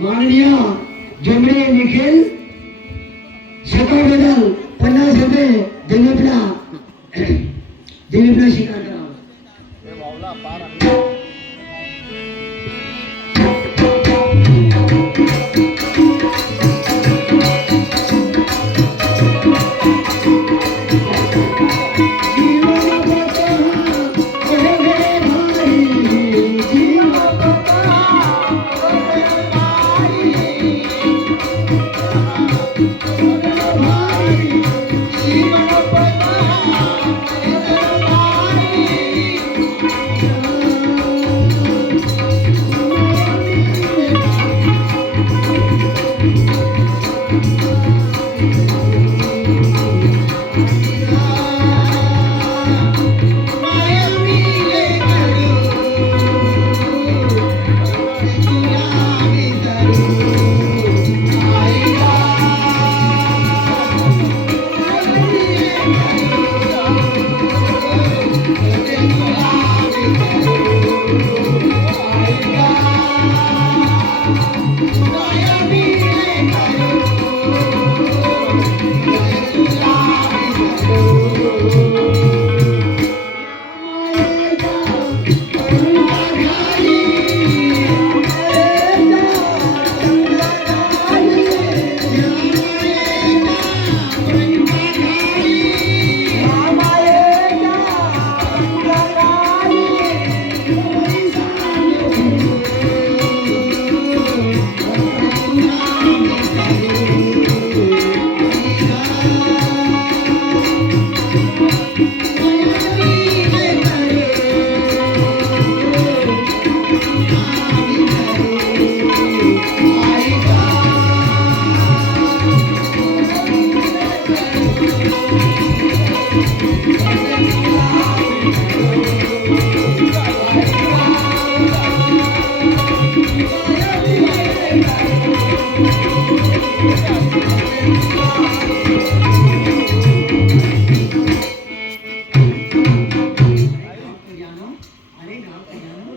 माननीय जोमरे निखिल सकाळबद्दल 50 रुपये दिलीपला स्वीकार करा.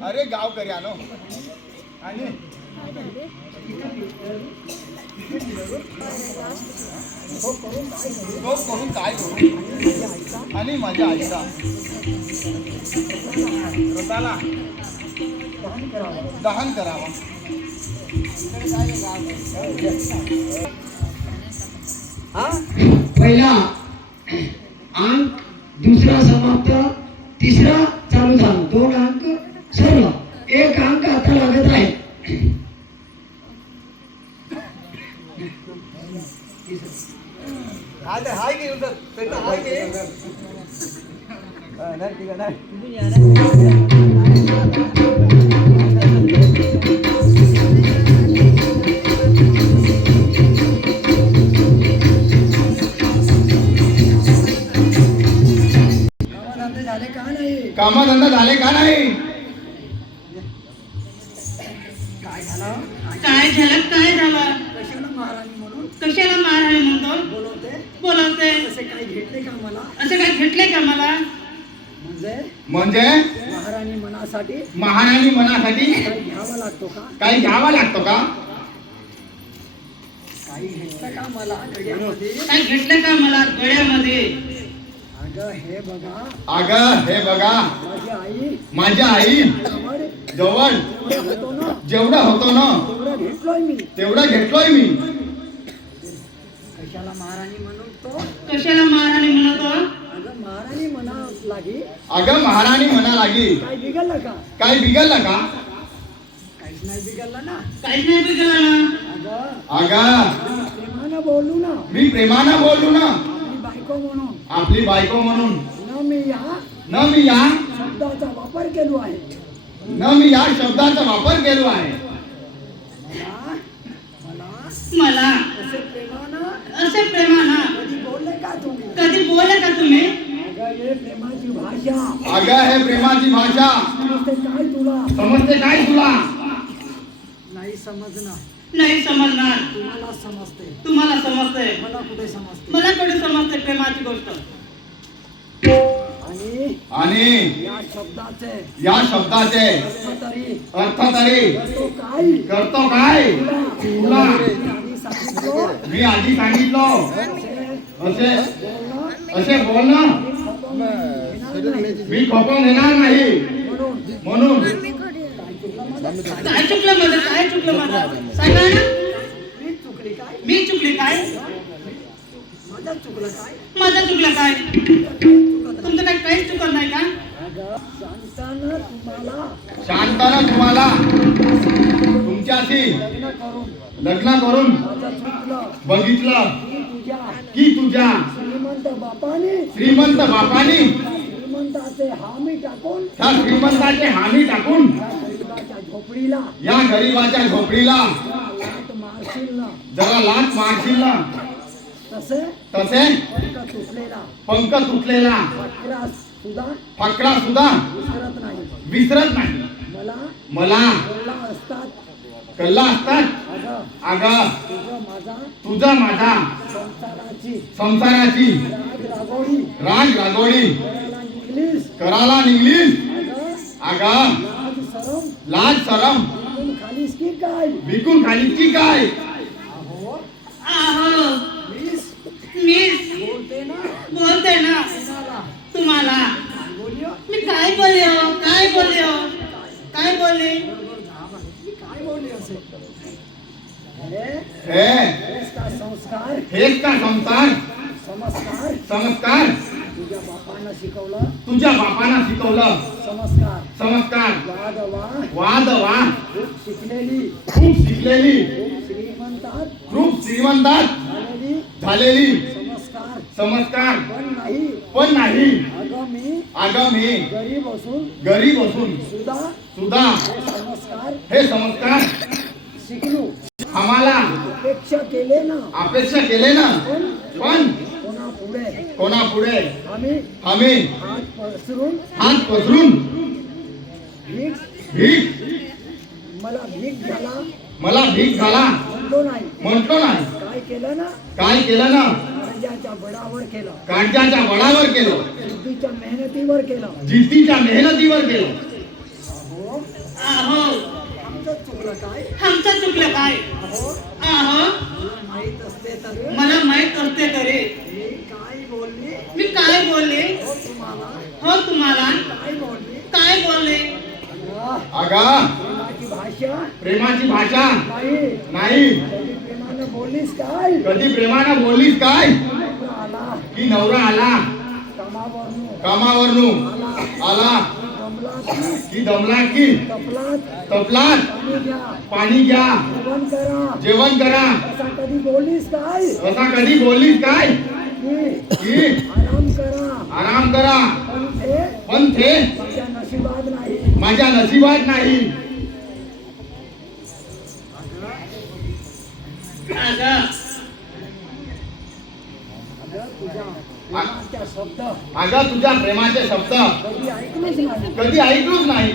अरे गावकरी आलो आणि करून काय करू आणि माझ्या आईचा व्रताला दहन करावा. पहिला अंक दुसरा समाप्त तिसरा चालू झाला. 2 अंक सर्व 1 अंक आता लागत आहे. हाय की हाय की नाही ठीक आहे. कामधंदा झाले का नाही? काय झालं काय झालं? कशाला महाराणी म्हणतो? बोलवते असे काय घेतले का मला? म्हणजे महाराणी मनासाठी काही घ्यावा लागतो का? काही घेतलं का मला गळ्यामध्ये? अगं हे बघा माझी आई जवळ जेवढा होतो ना तेवढा घेतलोय मी. कशाला महाराणी म्हणतो? अगं महाराणी म्हणा लागी काय बिघडलं का? काय बिघडलं का? काहीच नाही बिघडलं ना. अगं मी प्रेमानं बोलू ना. आपली बायको म्हणून न मी या शब्दाचा वापर केलो आहे. मला असे प्रेमानं कधी बोलले का तुम्ही? अगं हे प्रेमाची भाषा समजते काय तुला? नाही समजणार. तुम्हाला समजते. मला कुठे समजते? मला कुठे समजते प्रेमाची गोष्ट? आणि या शब्दाचे अर्थ तरी करतो काय तुला मी आधी सांगितलो असे बोलणं मी खपवून घेणार नाही म्हणून काय चुकलं माझं सांगा ना. मी चुकली काय माझं चुकलं काय तुमचं काय काहीच चुकत नाही का. शांतानं तुम्हाला तुमच्याशी लग्न करून बघितलं की तुझ्या श्रीमंत बापाने त्या श्रीमंताचे हामी टाकून या गरीबाच्या झोपडीला जरा लाच मारशील ना तसे पंख तुटलेला फकरा सुद्धा विसरत नाही. मला कल्ला असतात अगं तुझा माझा संसाराची राग रागोळी करायला निघलीस अगं लाज सरम विकून खालीस की काय. आहो मीच बोलते ना तुम्हाला. मी काय बोलले हो काय बोलले हेच का संसार संस्कार तुझ्या बापानं शिकवलं संस्कार वाद वा खूप शिकलेली खूप श्रीमंतात झालेली संस्कार पण नाही अगं मी गरीब असून सुद्धा हे संस्कार आम्हाला अपेक्षा केले ना पण कोणा पुढे आम्ही हात पसरून मला भीक घाला म्हटलो नाही. काय केलं ना काळजाच्या बळावर केलं जिद्दीच्या मेहनतीवर केलं. आहो आमचं चुकलं काय आहो मला माहित असते तरी मी काय बोलले हो तुम्हाला काय बोलले अगं प्रेमाची भाषा नाही कधी प्रेमानं बोललीस काय की नवरा आला कामावरून आला की दमला की तपलात पाणी घ्या जेवण करा असा कधी बोललीस काय की आराम करा पण ते माझ्या नशिबात नाही. अगं तुझ्या प्रेमाचे शब्द कधी ऐकलोच नाही.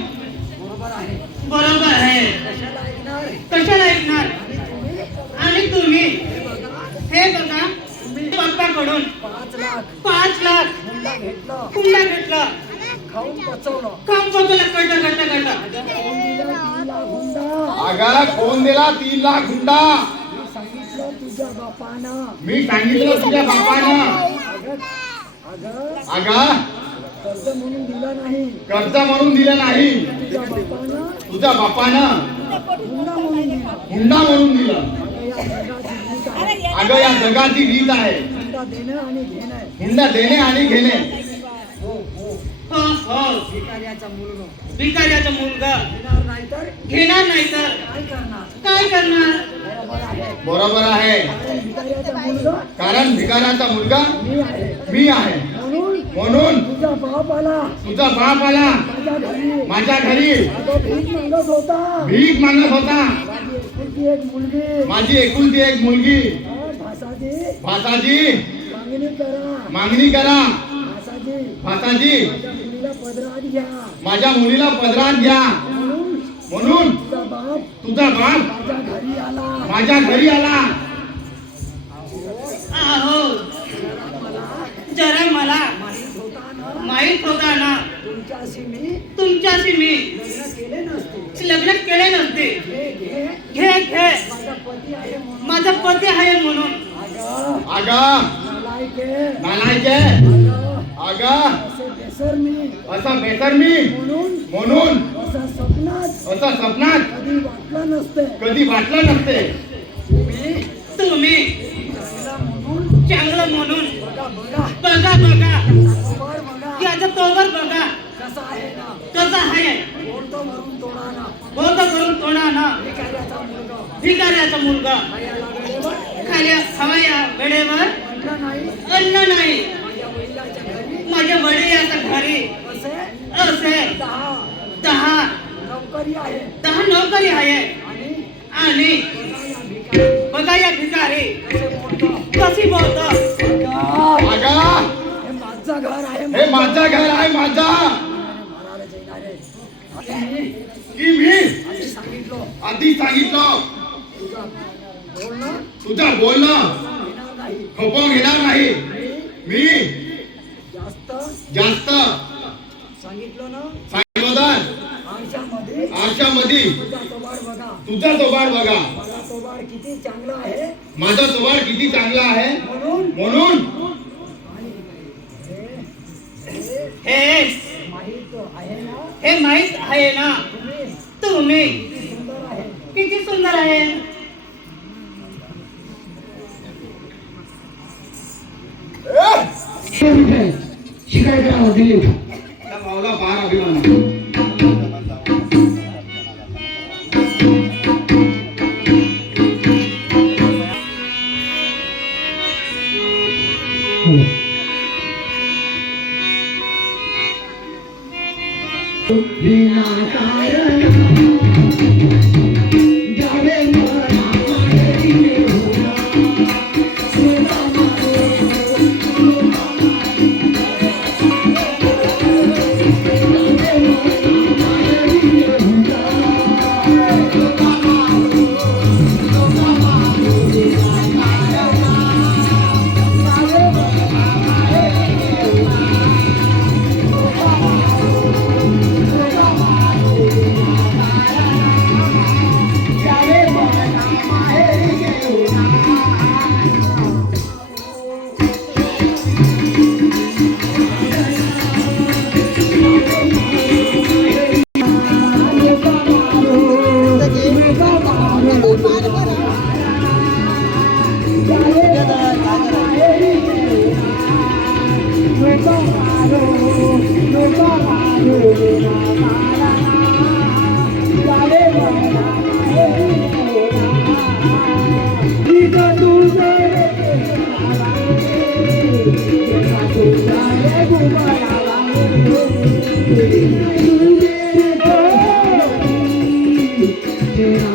बरोबर आहे कशाला ऐकणार. आणि तुम्ही हे बघा बाप्पाकडून 5 लाख कुंडा घेतला खाऊन पचवलं कट अगं कोण दिला 3 लाख हुंडा मी सांगितलं तुझ्या बापानं अगं कर्ज म्हणून दिलं नाही तुझ्या बापानं हुंडा म्हणून दिलं. अगं या जगाची रीत आहे हुंडा देणे आणि घेणे. भिकाऱ्याचा मुलगा घेणार नाही तर काय करणार. बरोबर आहे कारण भिकाऱ्याचा मुलगा मी आहे म्हणून तुझा बाप आला माझ्या घरी भीक मागत होता माझी एकुलती एक मुलगी भासाजी मागणी करा भासाजी माझ्या मुलीला पदरात घ्या म्हणून तुझा बाप माझ्या घरी आला. आहो जरा मला माहित होता ना तुमच्याशी मी लग्न केले नसते. घे घे माझा पती आहे म्हणून. आगा नालायक आगा असा बेसरमी म्हणून असा स्वप्नात कधी वाटलं नसते. तुम्ही चांगलं म्हणून बघा बघा याचा तोवर बघा कसा आहे. बोलतो करून तोडा ना भिकाऱ्याचा मुलगा. खाल्या खवाया वेळेवर अन्न नाही. माझ्या वडिलाच्या घरी असे 10 नोकरी आहे. आणि बघा या भिकारी कशी बोलतो. आगा हे माझं घर आहे माझा. की मी आधी सांगितलं तुझं बोलणं खपवून घेणार नाही. मी जास्त सांगितलं आरशामध्ये तुझा तोबाड बघा. किती चांगला आहे. माझा तोबाड किती चांगला आहे म्हणून हे माहित आहे ना. तुम्ही किती सुंदर आहे. शिकाय करावं दिली त्या भावाला फार अभिमान. विनाकारण जावे Yeah.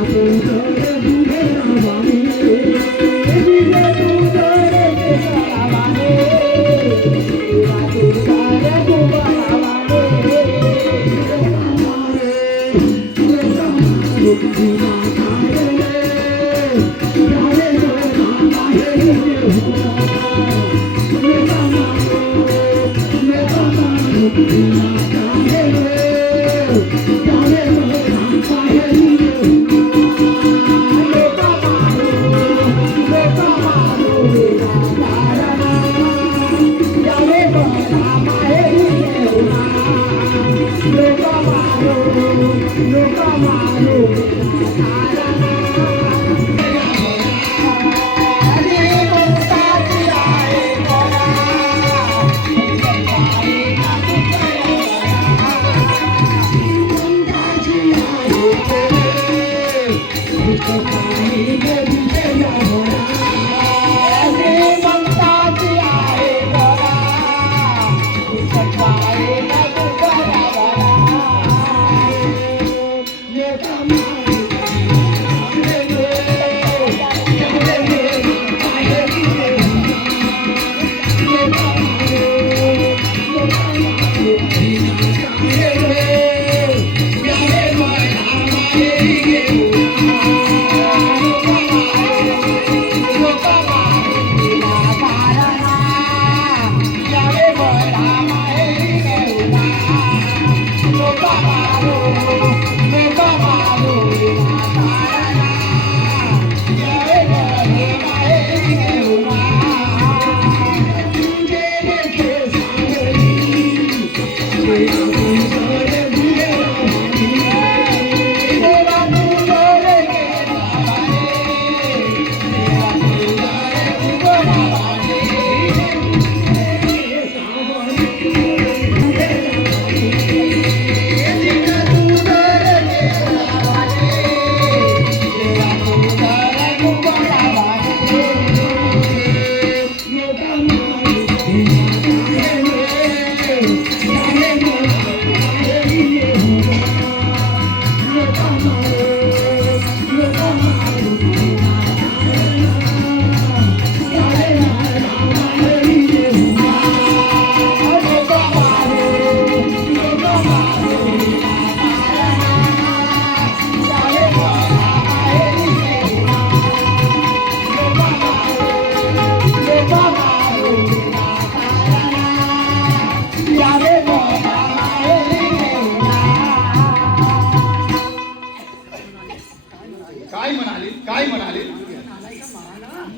काय म्हणाले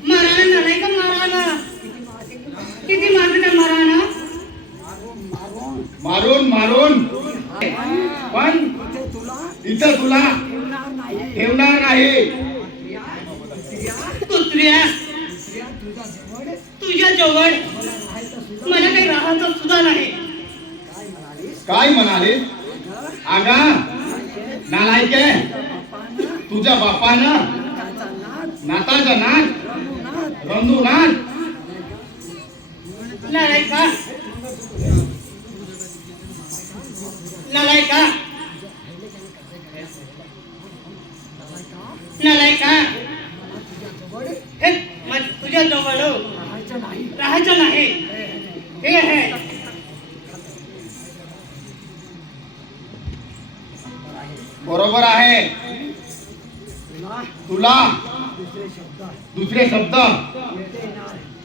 माराना नालाय का माराना किती मारलं माराना मारून मारून पण इथं तुला ठेवणार नाही कुत्र्या तुझ्या जवळ मला काही राहायचं सुद्धा नाही काय म्हणाले आगा नालायक आहे तुझ्या बापानं नाताचा नाच रंदू नाच नालायका नालायका नालायका हे तुझ्या जवळ राहायचं नाही हे आहे बरोबर आहे तुला दुसरे शब्द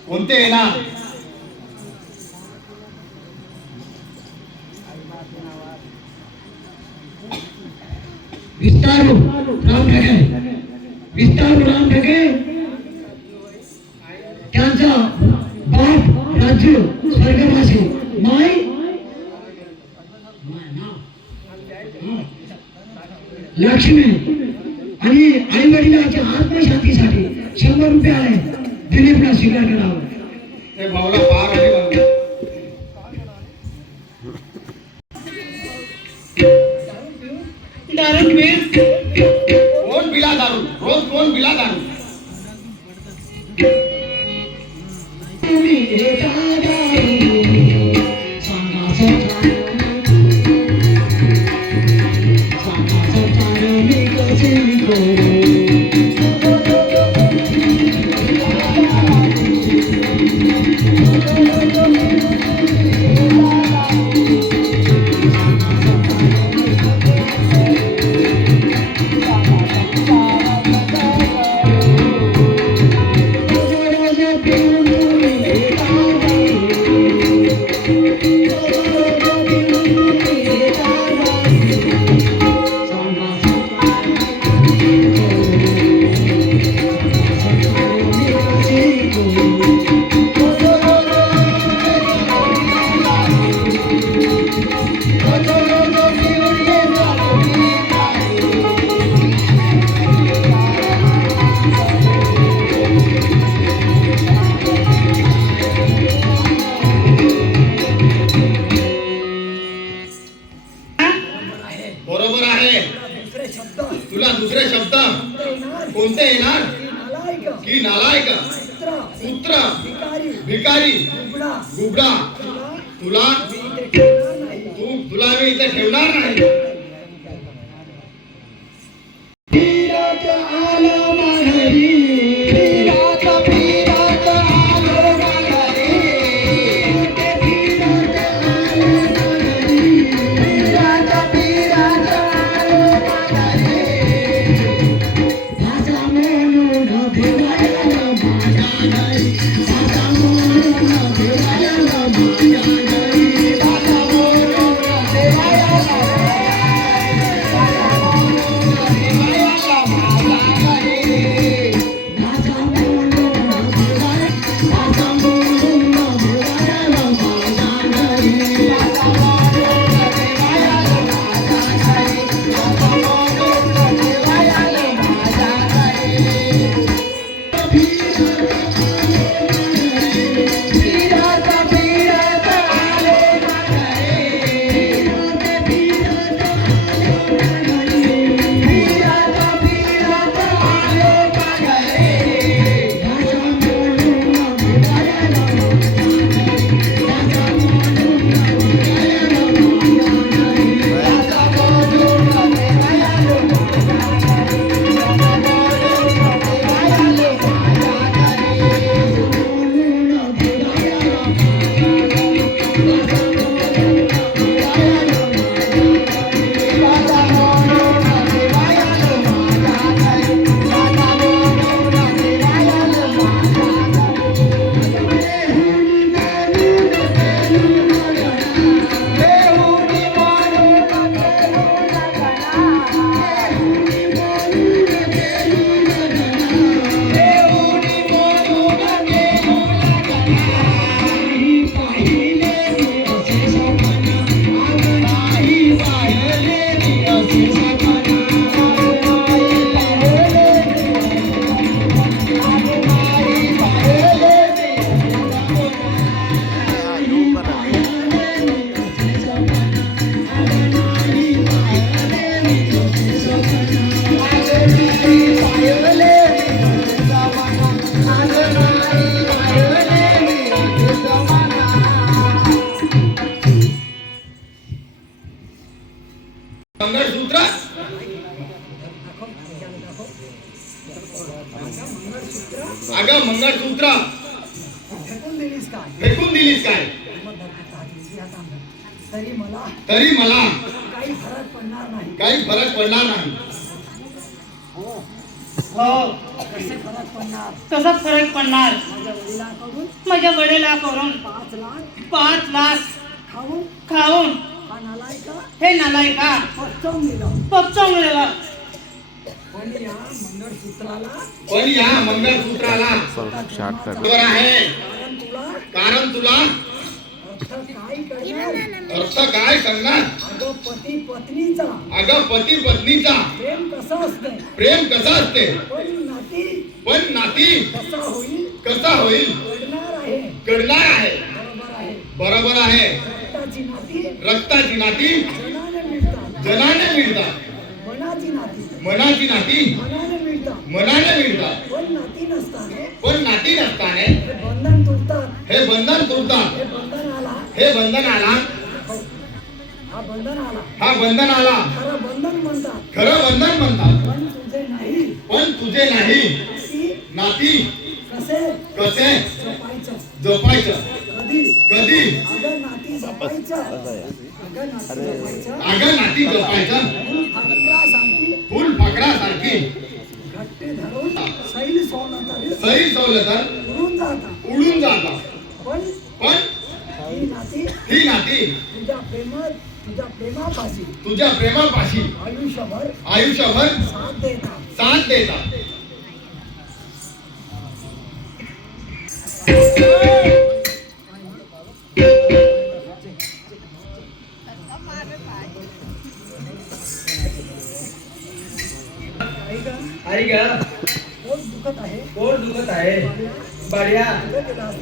कोणते येणार विस्तारू राम ढगे विस्तारू राम ढगे त्यांचा बाप राजू स्वर्गवासी माय लक्ष्मी आणि आई वडिलांच्या आत्मशांतीसाठी 100 रुपये आहे दिलीपला स्वीकार करावं ते भाऊला पार आहे म्हणून. दारू पीर कोण पिला दारू रोज कोण पिला दारू तुम्ही एका दारू सांगा सरकार मी कसे करू बरोबर आहे तुला दुसरे शब्द कोणते येणार की नालायक पुत्र भिकारी गुबडा तुला मी इथे ठेवणार नाही आलो माघारी अगं मंगळसूत्र फेकून दिलीस काय फेकून दिलीस काय तरी मला काही काही फरक पडणार नाही हो कसे फरक पडणार कसा फरक पडणार माझ्या वडिलांकडून माझ्या वडिलाकडून 5 लाख 5 लाख खाऊन खाऊन हा नालायका हे नालायका पचवून दिला पचवलेला पण या मंगळसूत्राला बरोबर आहे कारण तुला अर्थ काय करणार अगं पती पत्नीचा प्रेम कसा असते पण नाती कसा होईल घडणार आहे बरोबर आहे रक्ताची नाती जनाने मिळतात मनाची नाती मनाने मिळतात पण नाती नसताने हे बंधन तुटतात हे बंधन आला हा बंधन आला खरं बंधन म्हणतात पण तुझे नाही नाती कसे जपायचं कधी अगं नाती जपायचं फुल फाकडासारखी सैल सोडलं तर उडून जातात पण ही नाती तुझ्या प्रेमापाशी आयुष्यभर साथ देतात पोट दुखत आहे बढिया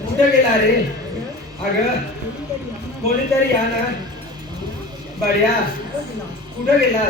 कुठे गेला रे अगं कोणीतरी या ना बढिया कुठे गेला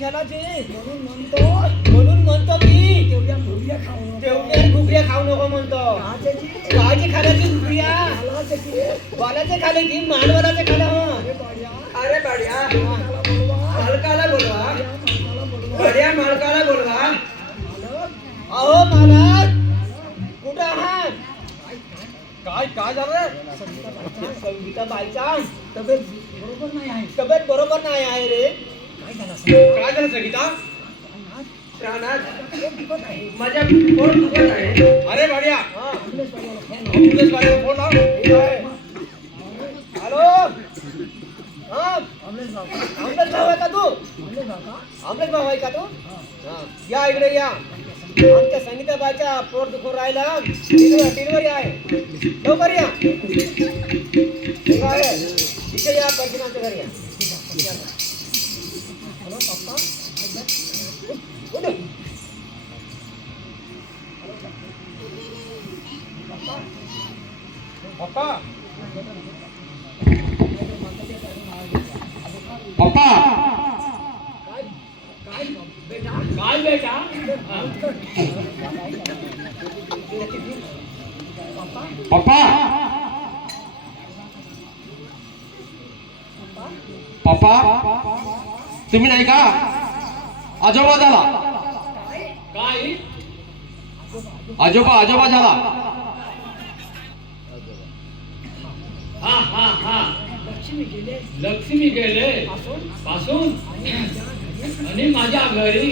झाला जी म्हणून म्हणतो मी तेवढ्या घुगऱ्या खाऊ नको म्हणतो कायचे खाल्याची घुगऱ्या वालाचे खाले की मानवालाचे खाले अरे बाड्या मालकाला बोलवा बाड्या मालकाला बोलवा अहो मालक कुठं आहात काय झालं संगीता बाईचा तब्येत बरोबर नाही आहे रे काय झालं संगीता माझ्या पोट दुखत आहे अरे भाड्या पोलीस वाल्याला फोन लाव हॅलो अमलेश भाऊ आहे का तू अमलेश भाऊ आहे का तू या इकडे या आमच्या संगीताबाईच्या पोट दुखून राहिला डिलिव्हरी आहे लवकर या इथे या पर्सनाच्या घरी या हॅलो पप्पा पप्पा पप्पा काय बेटा पप्पा पप्पा तुम्ही नाही का आजोबा झाला काय आजोबा झाला हा लक्ष्मी गेले पासून आणि माझ्या घरी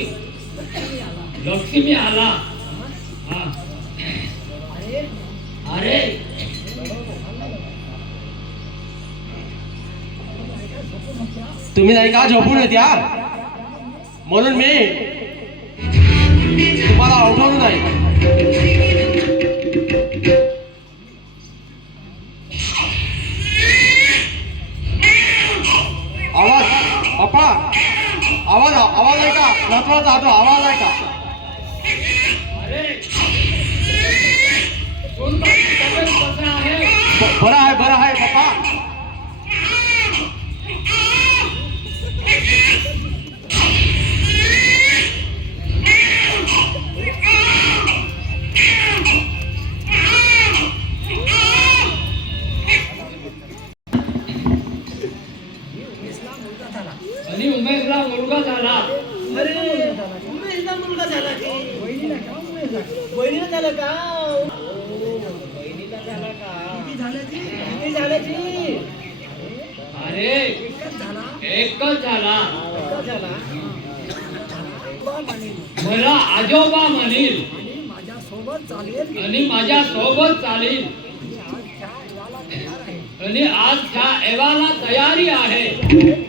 लक्ष्मी आला हा अरे तुम्ही नाही का झोपून येत्या म्हणून मी तुम्हाला उठवलं नाही आवाज पप्पा आवाज आहे का नथवाचा हातो आवाज आहे का अरे सुन कसं आहे बरं आहे पप्पा आणि उमेशला मुलगा झाला अरे उमेशला मुलगा झाला की बहिणीला झाला का बहिणीला झाला का किती झाल्याची अरे एकच झाला मला आजोबा म्हणील आणि माझ्या सोबत चालेल आणि आज ह्या एवाला तयारी आहे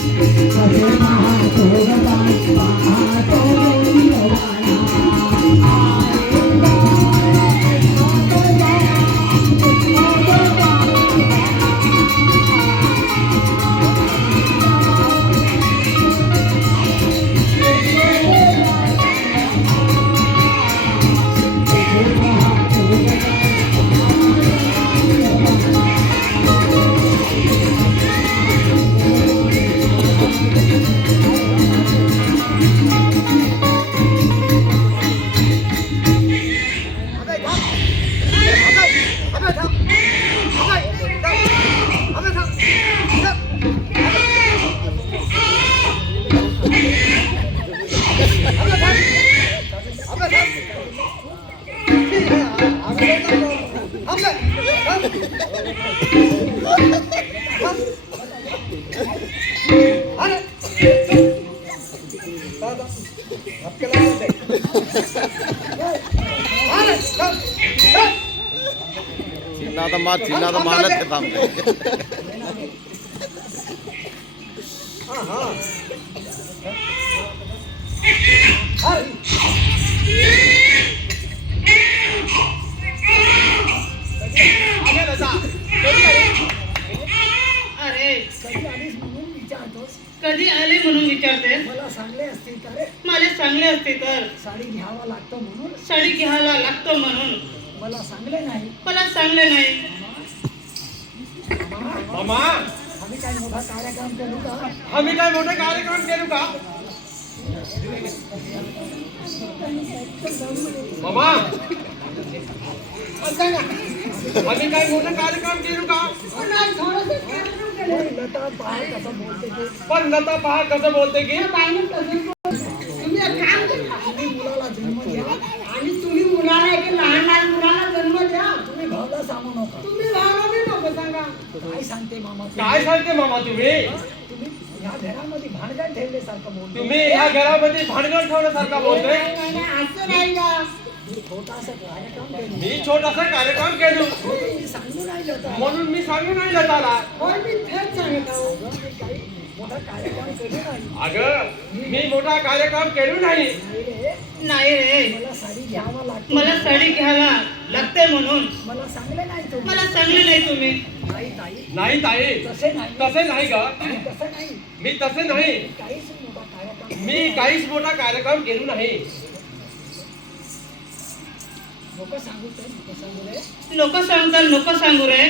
असे पाहतो गदा पाहतो देवाला चिन्ह मानत के थांबते अरे कधी आलीस म्हणून विचारतोस कधी आले म्हणून विचारते मला सांगले असते तर मला चांगले असते तर साडी घ्यावा लागतो म्हणून साडी घ्यायला लागतो म्हणून मला सांगले नाही मला चांगले नाही मामा आम्ही काय मोठा कार्यक्रम करू का आम्ही काय मोठे कार्यक्रम करू का मामा आम्ही काय मोठे कार्यक्रम करू का लता पाय कसं बोलते ते पण लता पहा कसं बोलते की तुम्ही एक काम करा तुम्ही मुलाला जन्म द्या आणि तुम्ही मुलाला एक लहान लहान मुलाला जन्म द्या तुम्ही भावला सांगू नका तुम्ही भावना बी नको सांगा काय सांगते मामा काय सांगते मामा तुम्ही तुम्ही या घरामध्ये भानगड ठेवल्यासारखं बोलते तुम्ही ह्या घरामध्ये भानगड ठेवण्यासारखा बोलतोय असं नाही का मी छोटासा कार्यक्रम केला मी छोटासा कार्यक्रम केलो मी सांगू नाही लता म्हणून मी सांगू नाही लताला पण मी थेट सांगत आहो मी काही मोठा कार्यक्रम केले नाही अगं मी मोठा कार्यक्रम केलो नाही नाही रे, नाही रे मला साडी घ्यावा लागते मला साडी घ्यायला लागते म्हणून मला सांगले नाही तुम्ही मला सांगले नाही तुम्ही नाही ताई नाही ताई तसे नाही तसे नाही ग मी तसं नाही मी तसे नाही काहीच मोठा कार्यक्रम मी काहीच मोठा कार्यक्रम केलो नाही लोक सांगू ते नको सांगू रे लोक सांगतात नको सांगू रे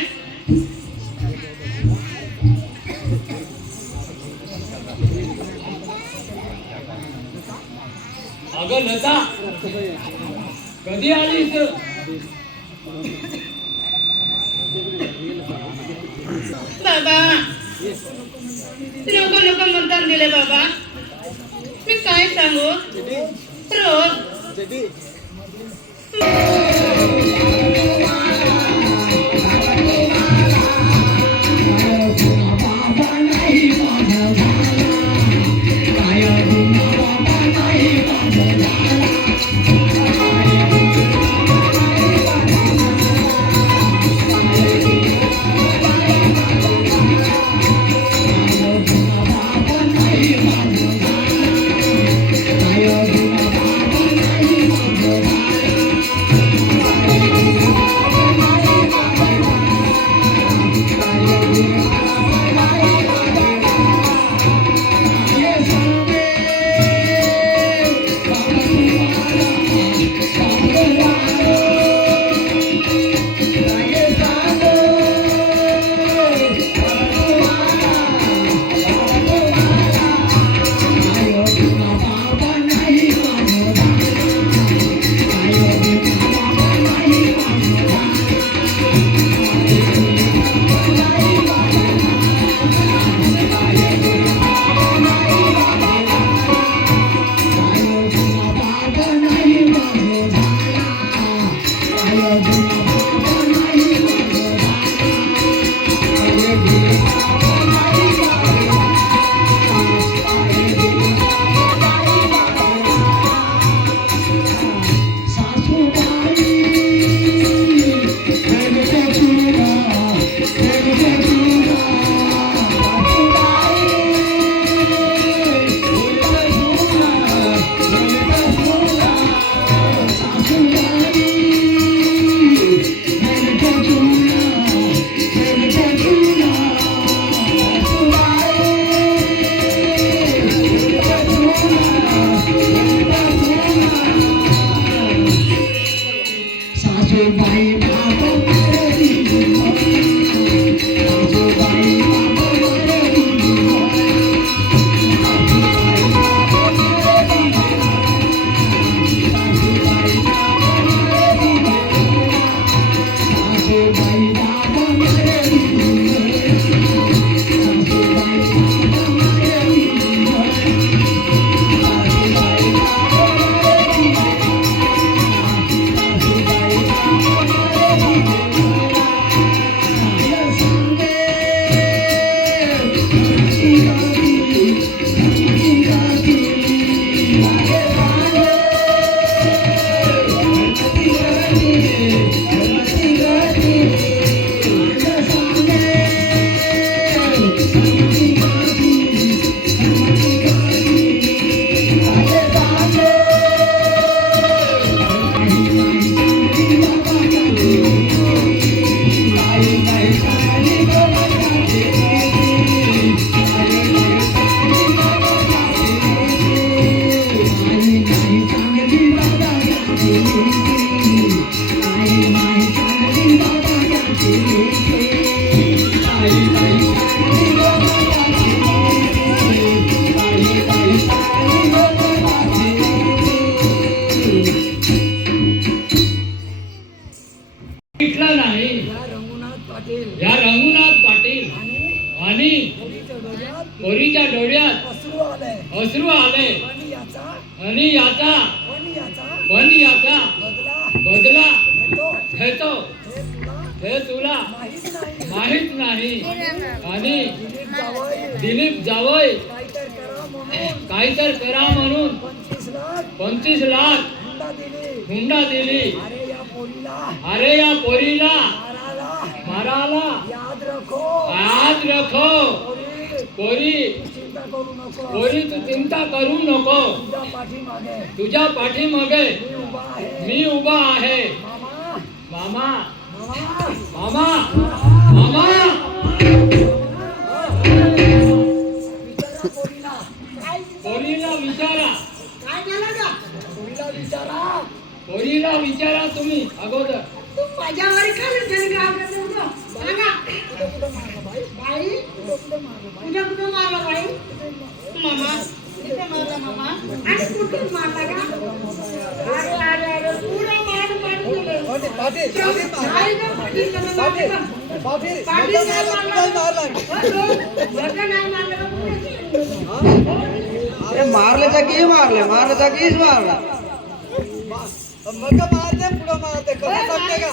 अगं लता कधी आलीस बाबा लोक लोक म्हणतात दिले बाबा मी काय सांगू रोज आले अश्रू आले आणि याचा पण याचा बदला घेतो घेतो हे तुला हे तुला माहित नाही माहित नाही आणि दिलीप जावई काही तर करा म्हणून 25 लाख हुंडा दिली अरे या पोरीला माराला याद रखो पोरी तू चिंता करू नको तुझ्या पाठीमागे मी उभा आहे मामा मामा मामा पोरीला विचारा तुम्ही अगोदर माझ्यावर का विचार सांगा बाई तुझ्या कुठं मारला बाई मामा इथे मारला मामा आणि कुठून मारला का अरे अरे अरे पुरा मार मारल्याचा की मारले मारल्याचा कीच मारला मग मारते पुढं मारते कसं सांगते का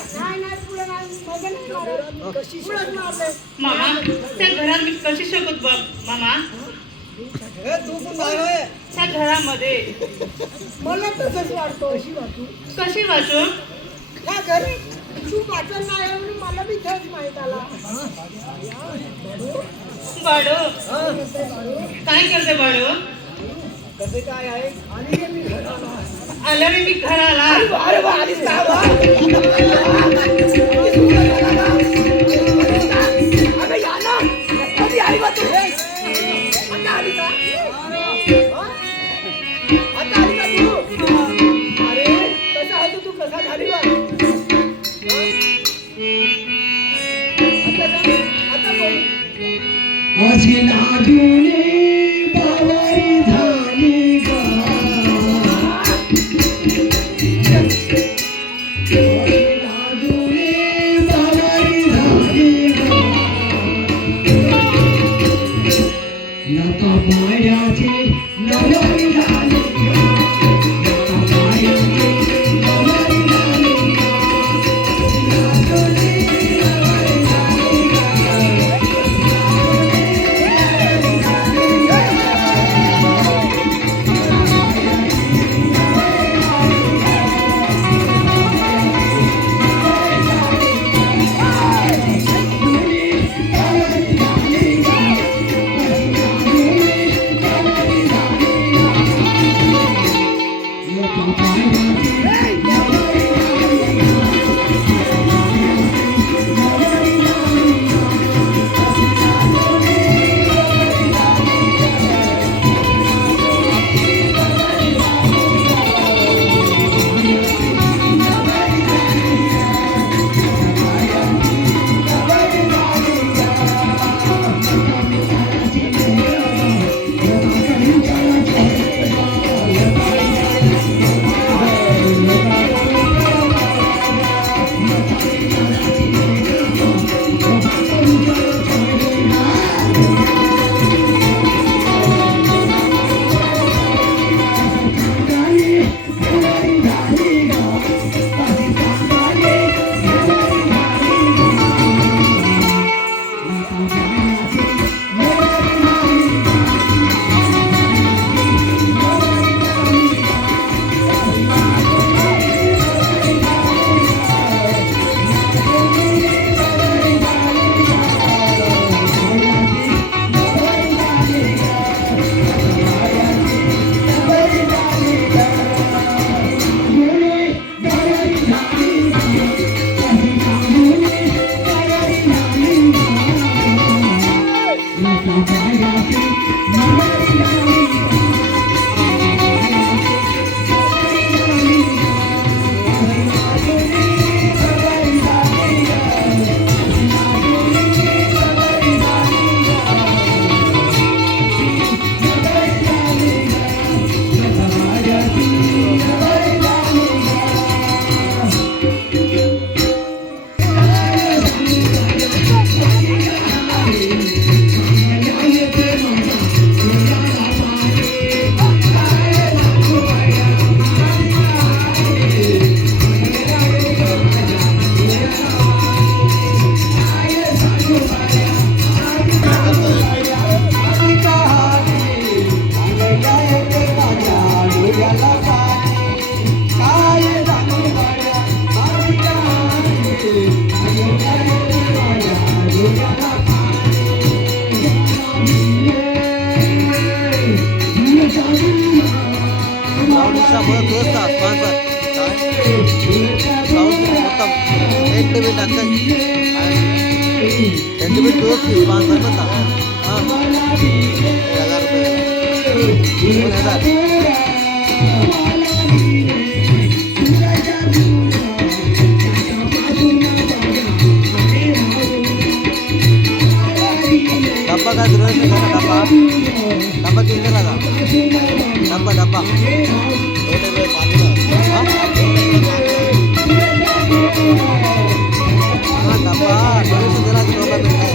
मामा त्या घरात मी कशी शकत बघ मामा हे तू पण नाही होय त्या घरामध्ये मला तसंच वाटतो कशी वाचू ह्या घरी तू वाचन नाही म्हणून मला बी तेच माहित आला बाळो काय करते बाळो कसे काय आहे आलं रे मी घराला अरे वा आलीस का वा? अगं या ना कधी आली बा तू आता आली का आता आली का तू अरे कसा आहे तू कसा झाली बा आता बोल अशी लाजूने बावारी झाली गा आला पाणी काय सांगू बाळा माझी डब्बा काय तुला डब्बा डब्बा किती लागा डब्बा डब्बा हाँ डब्बा बड़े से जरा डब्बा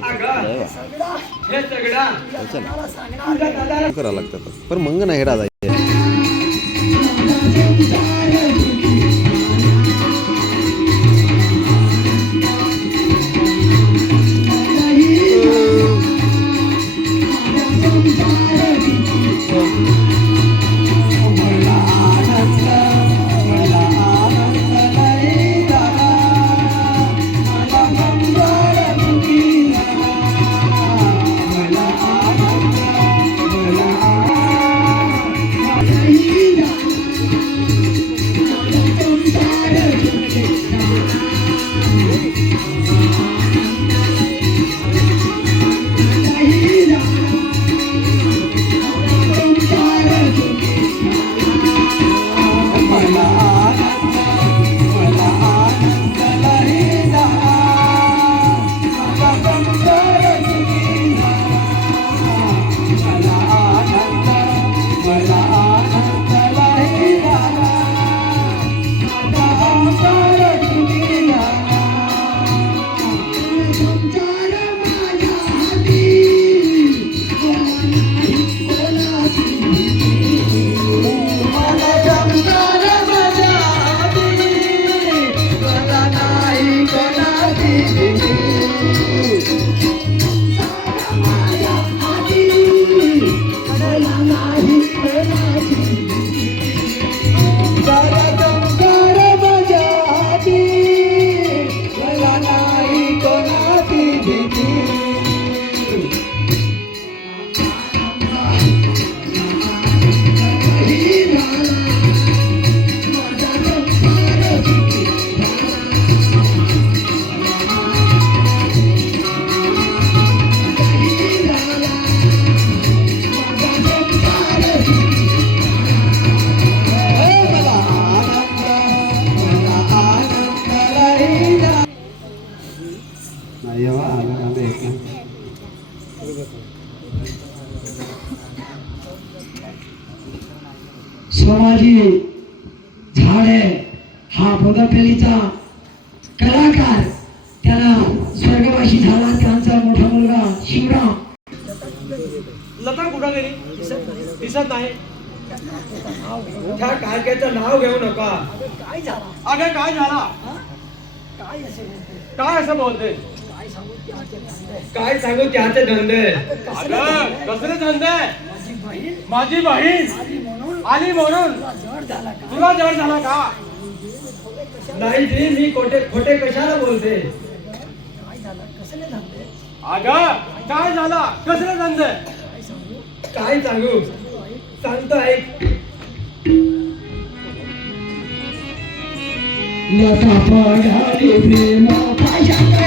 मिलता है हे सगळा करावं लागतं पण मंग नाही राजा सोमाजी झाडे हा बोधापेलीचा कलाकार त्याला स्वर्गवासी झाला त्यांचा मोठा मुलगा शिवराम. लता कुठं गेली दिसत नाही. त्या कारक्याचं नाव घेऊ नका. अगं काय झाला काय असं बोलते काय सांगू त्याचे धंदे. अगं कसले धंदे माझी बहीण आली म्हणून तुला जड झाला का. नाही जी मी खोटे कशाला बोलते अगं काय झाला कसलं धंदे काय सांगू सांगतो ऐक लता पडाली प्रेम पाशात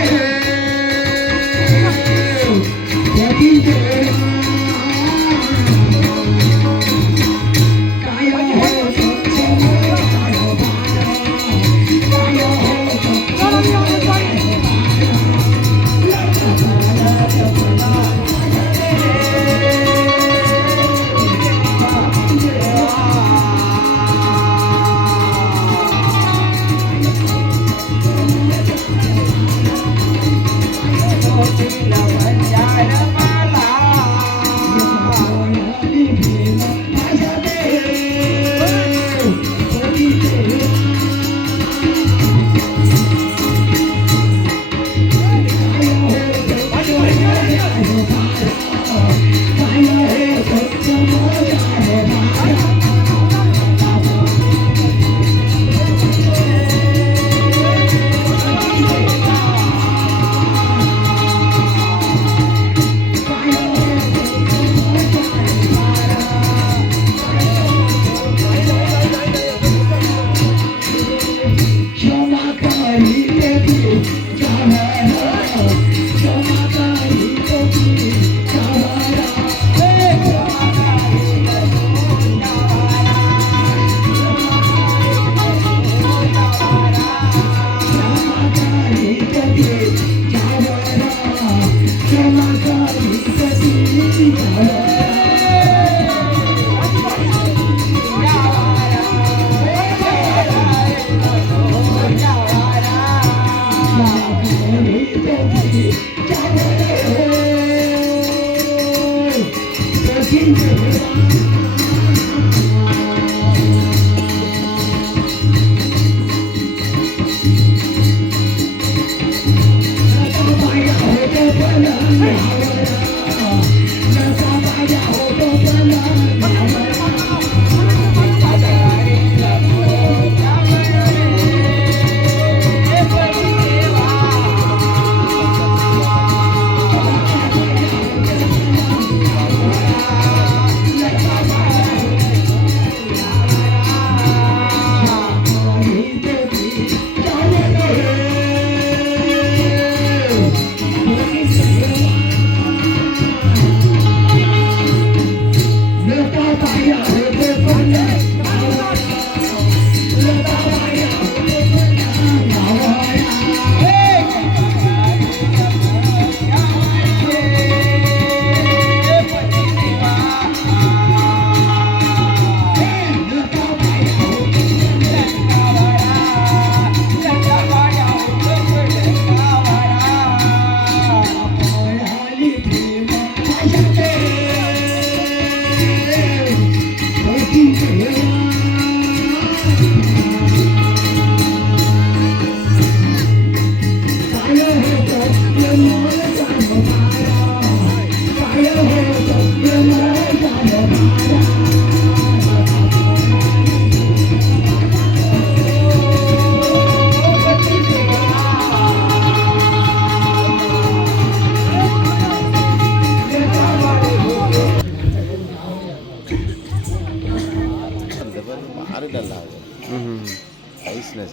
काहीच नाही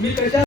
मी कशा